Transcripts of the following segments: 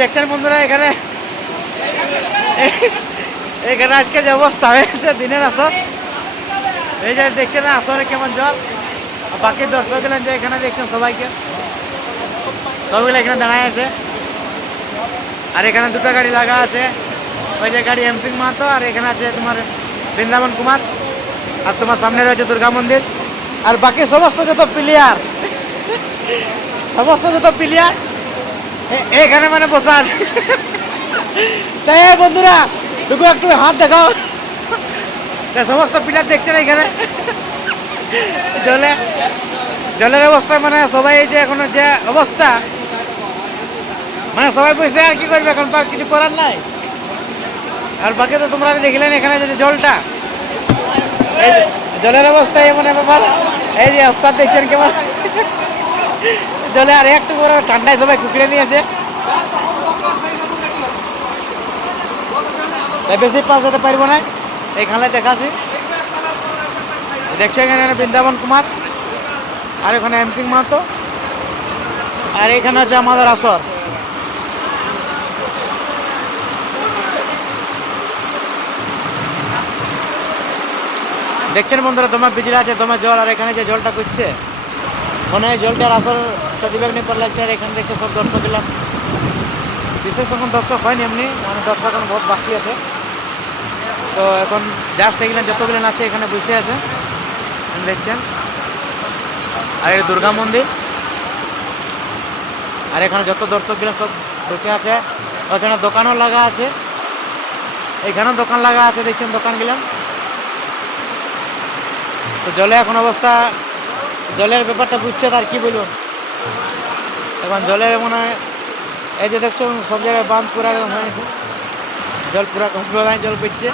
দেখছেন বন্ধুরা, এখানে এখানে আজকে যে অবস্থা হয়েছে, দিনের আসর। এই যে দেখছেন, আসরে কেমন জল বাকি দর্শক যে এখানে দেখছেন, সবাইকে সবগুলো এখানে দাঁড়ায় আছে। আর এখানে দুটো গাড়ি লাগা আছে। ওই যে গাড়ি এম সিং মাহাতো, আর এখানে আছে তোমার বৃন্দাবন কুমার। আর তোমার সামনে রয়েছে দুর্গা মন্দির। আর বাকি সমস্ত যত প্লেয়ার সমস্ত যত প্লেয়ার এখানে মানে বসে আছে। তাই বন্ধুরা টুকু একটু, হাত দেখাও। সমস্ত প্লেয়ার দেখছেন এখানে? জলে, জলের অবস্থা মানে সবাই এই যে এখন যে অবস্থা মানে সবাই বসে আর কি করবে? এখন তো আর কিছু করার নাই। আর বাকি তো তোমরা দেখলেন এখানে যে জলটা। জলের অবস্থা এমন ব্যাপার এই যে, ওস্তাদ দেখছেন কেমন? জলে আর একটু করে ঠান্ডায় সবাই কুকড়ে নিয়েছে বেশি পাস যেতে পারব না। এইখানে দেখাছি দেখছ এখানে বৃন্দাবন কুমার, আর এখানে এম সিং মাহাতো, আর এখানে আছে আমাদের আসর। দেখছেন বন্ধুরা, তোমার বিজলি আছে, তোমার জল, আর এখানে যে জলটা করছে মনে জলটার আসর দিবেক নিয়ে পারলে আর এখানে দেখছে সব দর্শক এলাম বিশেষ এখন দর্শক হয়নি এমনি মানে দর্শক এখন বহুত বাকি আছে। তো এখন জাস্ট এগুলো যতগুলো আছে এখানে বসে আছে। দেখছেন? আর এই দুর্গা মন্দির। আর এখানে যত দর্শক দর্শকগুলো সব বসে আছে, ওখানে দোকানও লাগা আছে। এখানেও দোকান লাগা আছে, দেখছেন দোকানগুলো? তো জলে এখন অবস্থা জলের ব্যাপারটা বুঝছে তার, কি বলব? এখন জলের মনে হয়, এই যে দেখছ, সব জায়গায় বাঁধ পুরা একদম হয়েছে জল পুরা কমপ্লিট জল পড়ছে।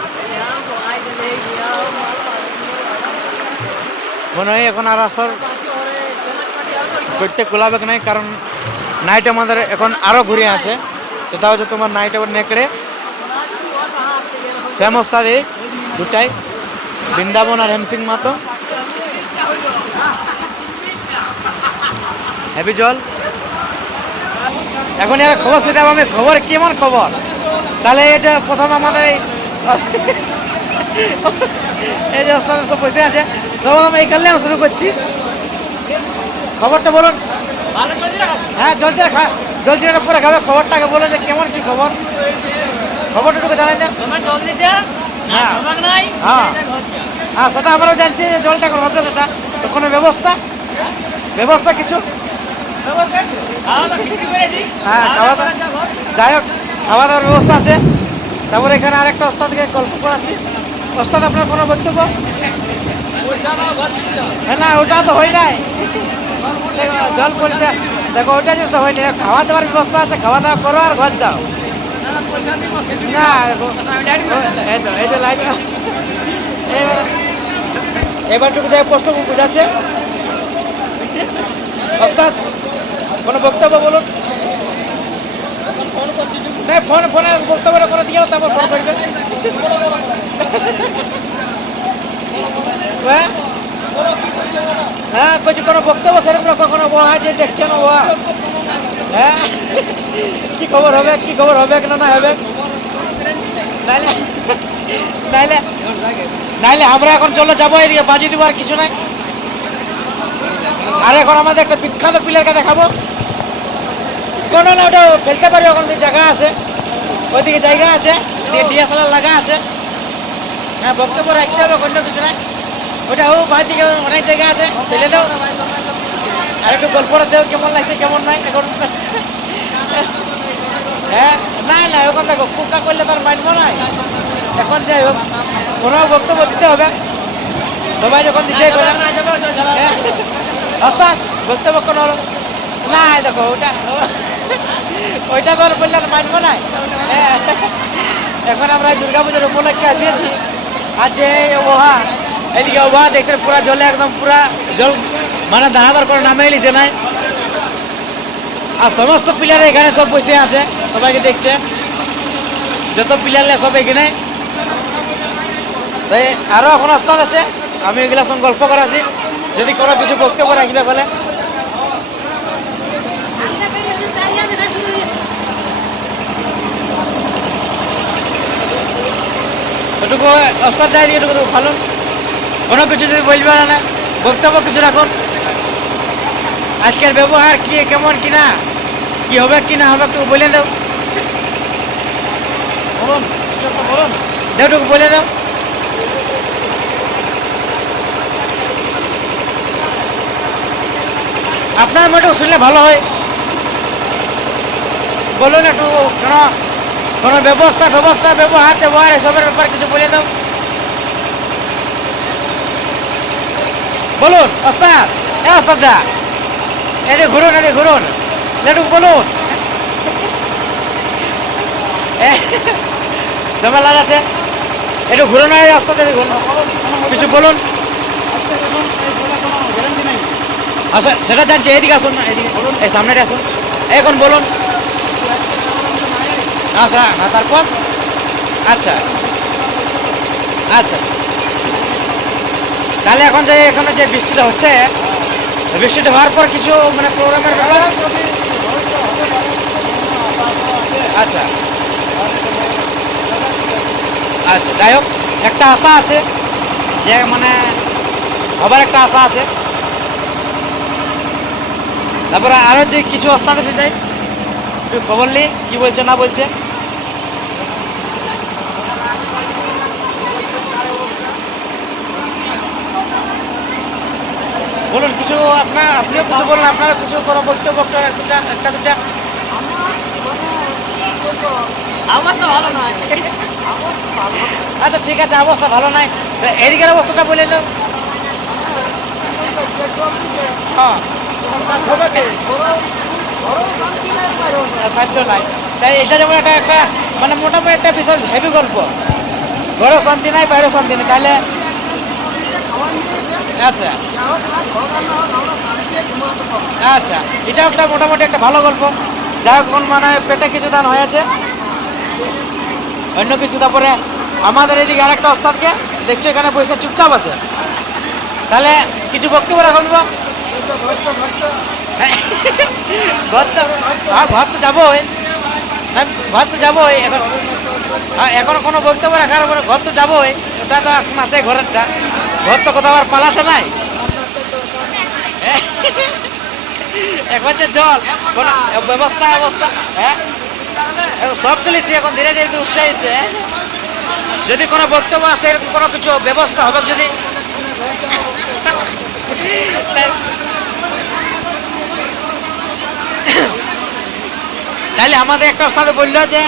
মনে হয় এখন আর আসর করতে কোলাবে নাই, কারণ নাইট আমাদের এখন আরও ঘুরে আছে। সেটা হচ্ছে তোমার নাইট আবার নেকড়ে সেম ওস্তাদি দুটাই, বৃন্দাবন আর হেমসিং মাতো। হেভি জল? এখন এর খবর সেটা আমি খবর কেমন খবর? তাহলে এই যে প্রথম আমাদের এই যে সব বসে আছে, তখন আমি এইখানে আমি শুরু করছি। খবরটা বলুন। হ্যাঁ জলজিরা খা জলজিরাটা পুরো খাবে খবরটাকে বলুন যে কেমন কি খবর? খবরটা একটু জানাই দেন। হ্যাঁ। হ্যাঁ। হ্যাঁ সেটা আমরাও জানছি যে জলটা এখন হচ্ছে সেটা। তো কোনো ব্যবস্থা? ব্যবস্থা কিছু? হ্যাঁ খাওয়া দাওয়া যাই হোক খাওয়া দাওয়ার ব্যবস্থা আছে। তারপরে এখানে আরেকটা ওস্তাদকে গল্প করাচ্ছি। ওস্তাদ আপনার কোনো বক্তব্য? হ্যাঁ, না ওটা তো হয় নাই। জল পড়ছে। দেখো ওটা জিনিস হয় না খাওয়া দাওয়ার ব্যবস্থা আছে খাওয়া দাওয়া করো আর ঘর যাও। না এই তো লাইট এবার এবারটুকু যাই প্রশ্ন বুঝাচ্ছে। ওস্তাদ কোনো বক্তব্য বলুন। না, ফোন, ফোনে বক্তব্যটা করে দিয়ে তারপর ফোন করবেন। হ্যাঁ? হ্যাঁ কিছু কোনো বক্তব্য সেরকম কখনো ও যে দেখছেন ও হ্যাঁ? কি খবর হবে, কি খবর হবে, না না, হবে? নাইলে নাইলে নাইলে আমরা এখন চলে যাব এদিকে, বাজি দিব আর কিছু নাই। আর এখন আমাদের একটা বিখ্যাত প্লেয়ারকে দেখাবো। কোনো না ওটা ফেলতে পারি ওখান থেকে জায়গা আছে ওইদিকে জায়গা আছে ওদিকে ডিএসএলআর লাগা আছে। হ্যাঁ বক্তব্য রাখতে হবে অন্য কিছু নাই। ওটা হোক দিকে অনেক জায়গা আছে ফেলে দাও। আর একটু গল্পটা দেও কেমন লাগছে কেমন নাই এখন। হ্যাঁ নাই না ওখান দেখো কুকা করলে তার মানব নাই এখন যাই হোক কোনো বক্তব্য দিতে হবে। সবাই যখন দিচ্ছে হ্যাঁ বক্তব্য কোনো না। দেখো ওটা ওইটা তো আর বললে মানবো না। হ্যাঁ। এখন আমরা দুর্গা পুজোর উপলক্ষে আসিয়েছি। আর যে ওহা, এদিকে ওহা দেখছেন, পুরা জলে একদম পুরা জল মানে দাঁড়াবার কোনো নামে এলিছে নাই। আর সমস্ত প্লেয়ার এখানে সব বসে আছে, সবাইকে দেখছে। যত প্লেয়ার সব এখানে। আরও এখন ওস্তাদ আছে, আমি এগুলোর সঙ্গে গল্প করাছি যদি কোনো কিছু বক্তব্য রাখবে বলে। এটুকু ওস্তাদ ডায়েরি এটুকু ভালো। কোনো কিছু যদি বলবে না বক্তব্য কিছু রাখুন আজকের ব্যবহার কি, কেমন, কি না? কি হবে, কি না হবে একটু বলে দাও। বলুন কিছু একটা বলুন। দাও একটু বলে দাও। আপনার মতো শুনলে ভালো হয়। বলুন একটু কেন? কোনো ব্যবস্থা ব্যবস্থা, ব্যবহার ব্যবহার, এসবের ব্যাপারে কিছু বলে দাও। বলুন, ওস্তাদ, এ এদিকে ঘুরুন এদিকে ঘুরুন একটু বলুন। দমে লাগাচ্ছে একটু ঘুরুন এই এদিকে ঘুরুন কিছু বলুন। আচ্ছা সেটা জানছি, এদিকে আসুন না, এদিকে। এই সামনেটা আসুন। এখন বলুন। আচ্ছা হ্যাঁ তারপর? আচ্ছা। আচ্ছা। তাহলে এখন যে, এখানে যে বৃষ্টিটা হচ্ছে, বৃষ্টিটা হওয়ার পর কিছু মানে প্রোগ্রামের ব্যাপার? আচ্ছা। আচ্ছা যাই হোক, একটা আশা আছে যে মানে হবার একটা আশা আছে। তারপরে আরও যে কিছু অস্থান আছে, যাই খবর নিই, কি বলছে, না বলছে। বলুন, কিছু আপনার আপনিও কিছু বলুন, আপনার কিছু কোনো বক্তব্য একটা একটা দুটা? ভালো নয়। আচ্ছা ঠিক আছে, অবস্থা ভালো নাই এদিকের অবস্থাটা বলে দাও। হ্যাঁ। সাহায্য নাই। তাই এটা যেমন একটা একটা মানে মোটামুটি একটা বিশাল হেভি গল্প। ঘরেও শান্তি নাই, বাইরেও শান্তি নেই। তাহলে আচ্ছা। আচ্ছা এটা একটা মোটামুটি একটা ভালো গল্প। যা হোক এখন মানে পেটে কিছু দান হয়েছে অন্য কিছু তারপরে আমাদের এদিকে আরেকটা ওস্তাদকে দেখছ এখানে বসে চুপচাপ আছে। তাহলে কিছু বক্তব্য রাখুন ঘর তো হ্যাঁ ঘর তো যাবোই। না ঘর তো যাবোই। এখন হ্যাঁ এখন কোনো বক্তব্য রাখার ঘর তো যাবোই। ওটা তো এখন আছে ঘরেরটা। ঘর তো কোথাও আর পালাছে নাই। এখন যে জল ব্যবস্থা অবস্থা হ্যাঁ সব তুলেছি, এখন ধীরে ধীরে এসে যদি কোনো বক্তব্য আসে, এরকম কোনো কিছু ব্যবস্থা হবে যদি? তাহলে আমাদের একটা স্থানে বলল যে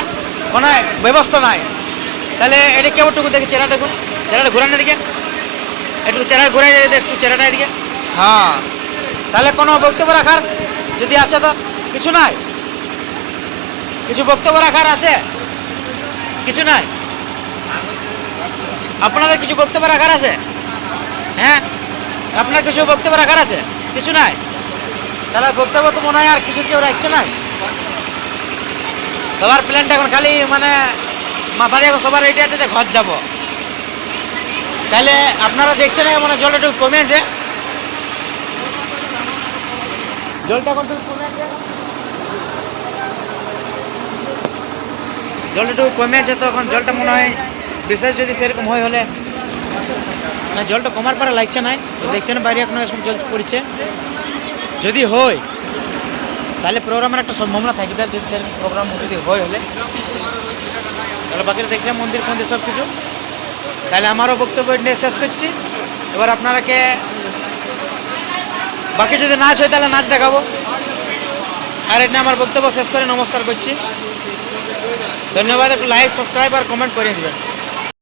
কোনো ব্যবস্থা নাই। তাহলে এটা কেমনটুকু দেখি, চেহারাটা ঘুরান দিকে একটু চেহারা ঘুরাই দিয়ে একটু চেহারাটা এদিকে। হ্যাঁ। তাহলে কোনো বক্তব্য রাখার যদি আছে তো? কিছু নাই? কিছু বক্তব্য রাখার আছে? কিছু নাই? আপনাদের কিছু বক্তব্য রাখার আছে? হ্যাঁ? আপনার কিছু বক্তব্য রাখার আছে? কিছু নাই? তাহলে বক্তব্য তো মনে হয় আর কিছু কেউ রাখছে না সবার প্ল্যানটা এখন খালি মানে মাথা দিয়ে সবার রেডি আছে যে ঘর যাব। তাহলে আপনারা দেখছেন মানে জলটা একটু কমেছে জলটা এখন কমেছে জলটা একটু কমেছে তো এখন জলটা মনে হয় বিশেষ যদি সেরকম হয় হলে। না, জলটা কমার পরে লাগছে নাই। তো দেখছেন বাইরে এখন এরকম জল পড়ছে। যদি হয়, তাহলে প্রোগ্রামের একটা সম্ভাবনা থাকবে। যদি সেরকম প্রোগ্রাম যদি হয় হলে। তাহলে বাকি দেখলাম মন্দির ফন্দির সব কিছু তাহলে আমারও বক্তব্য নিয়ে শেষ করছি। এবার আপনারাকে বাকি যদি নাচ হয় তাহলে নাচ দেখাবো। আর এটা আমার বক্তব্য শেষ করে নমস্কার করছি। ধন্যবাদ, একটু লাইক সাবস্ক্রাইব আর কমেন্ট করে দেবেন।